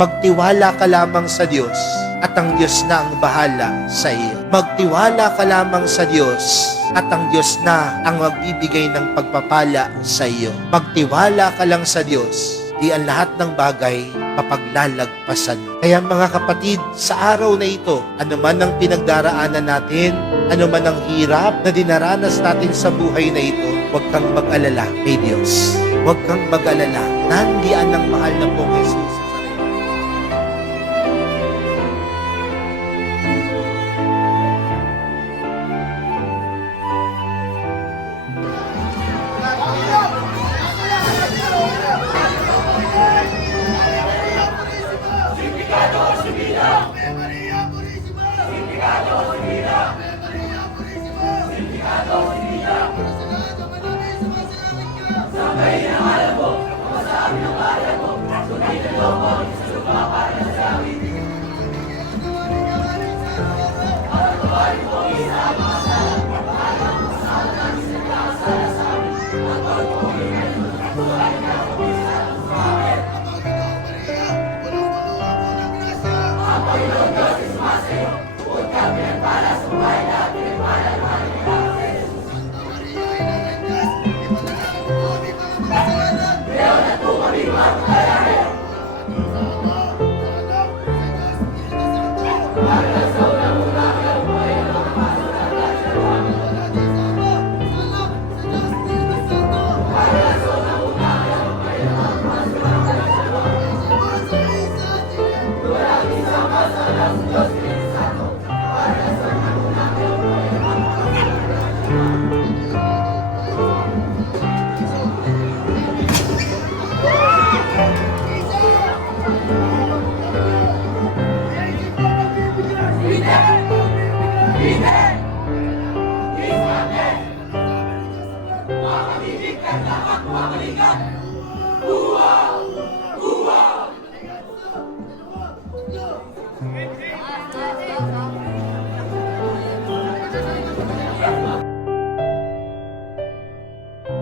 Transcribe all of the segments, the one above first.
Magtiwala ka lamang sa Diyos at ang Diyos na ang bahala sa iyo. Magtiwala ka lamang sa Diyos at ang Diyos na ang magbibigay ng pagpapala sa iyo. Magtiwala ka lang sa Diyos, di ang lahat ng bagay mapaglalagpasan. Kaya mga kapatid, sa araw na ito, ano man ang pinagdaraanan natin, ano man ang hirap na dinaranas natin sa buhay na ito, huwag kang mag-alala kay Diyos. Huwag kang mag-alala. Nandiyan ang mahal na pong Jesus.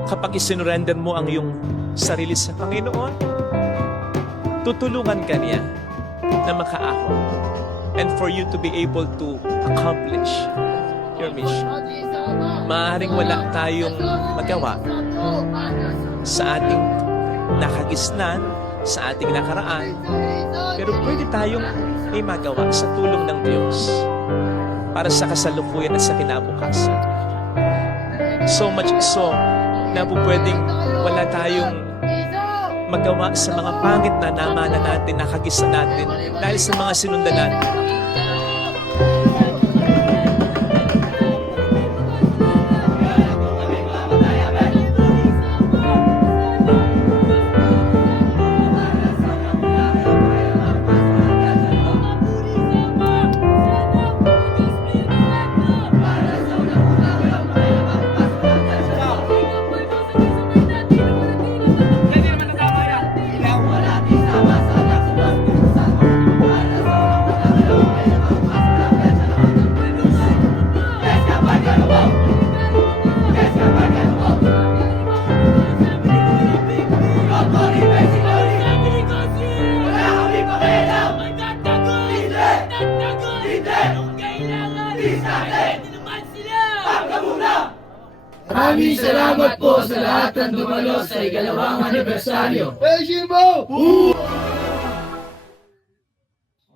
Kapag isinurrender mo ang iyong sarili sa Panginoon, tutulungan ka niya na makaahon and for you to be able to accomplish your mission. Maaaring wala tayong magawa sa ating nakagisnan, sa ating nakaraan, pero pwede tayong may magawa sa tulong ng Diyos para sa kasalukuyan at sa kinabukasan. So much so na po pwedeng wala tayong magawa sa mga pangit na namana natin, nakagisa natin dahil sa mga sinundan natin. Maraming salamat po sa lahat ng dumalo sa ikalawang anibersaryo. Hey, Shimbo!